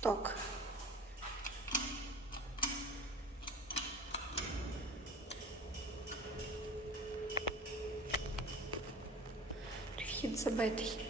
Так. Вхід забитий.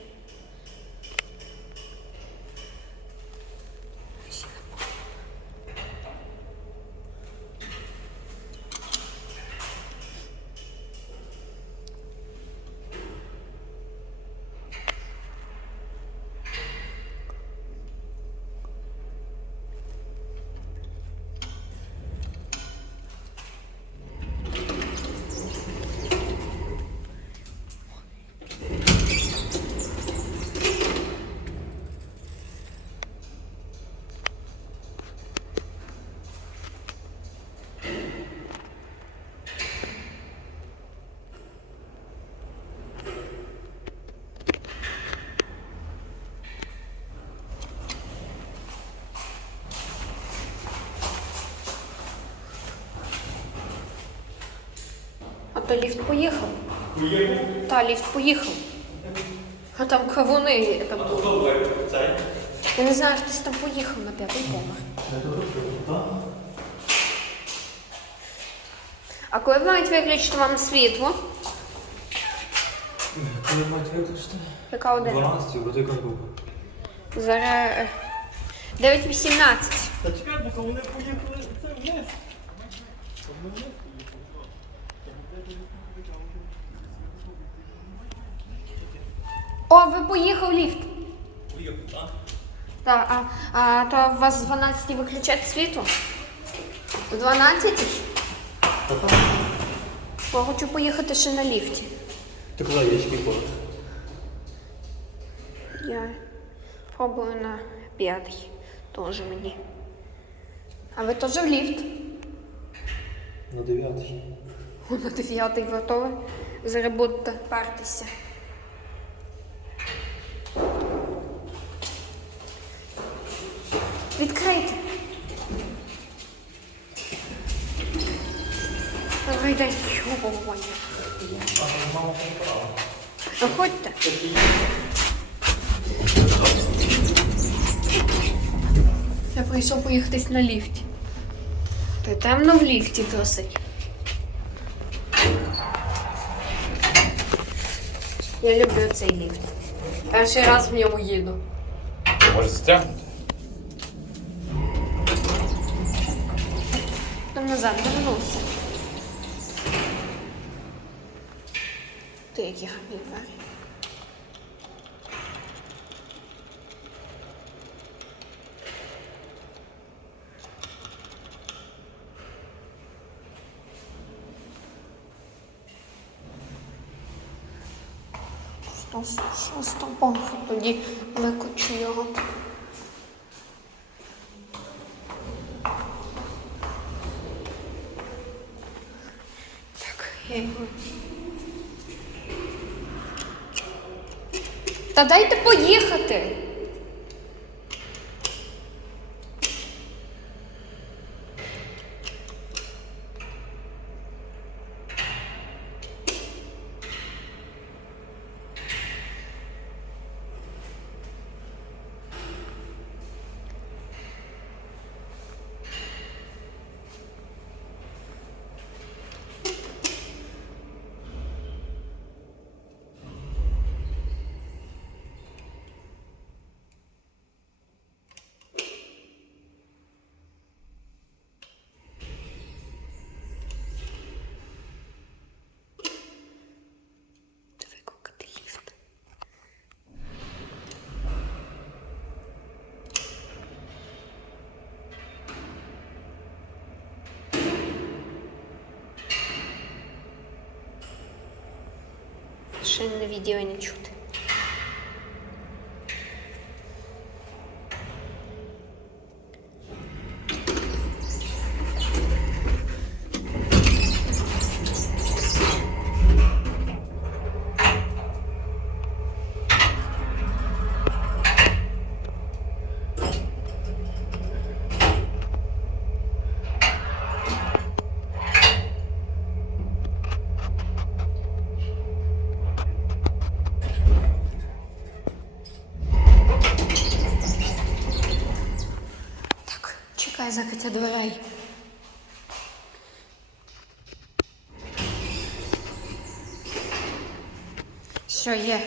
То ліфт поїхав. Поїхав. Та, ліфт поїхав. А там кавуни там були. Я не знаю, хтось там поїхав на п'ятий поверх. А коли мають виключити вам світло? Коли мають виключити? Яка година? 12, буде яка група. Зараз е, 9.18. Та чекай, бо вони поїхали це вниз. О, ви поїхав ліфт. Поїхав, так? Так, а, а то у вас в 12 виключать світло? В 12? Та. Бо хочу поїхати ще на ліфті. Ти куди є? Я пробую на п'ятий. Теж мені. А ви теж в ліфт? На 9. О, на дев'ятий готовий. Зараз будете партися. Відкрийте. Добрий день. Ой. Заходьте. Я прийшов поїхатись на ліфті. Та темно в ліфті досить. Я люблю цей ліфт. Перший раз в ньому їду. Може стягнути? Там назад повернувся. Ти які гарні двері. Що, що з тобою? Тоді викочу його. Так, я його. Та дайте поїхати. На відео не чути. Закриття дверей. Що є?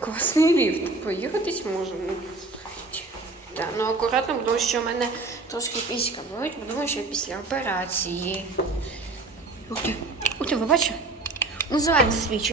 Класний ліфт. Поїхатись можемо. Так, ну акуратно, тому що в мене трошки піська болить, бо думаю, що після операції. Ух ти, ух ти, ви бачите? Ну, зелень засвічує.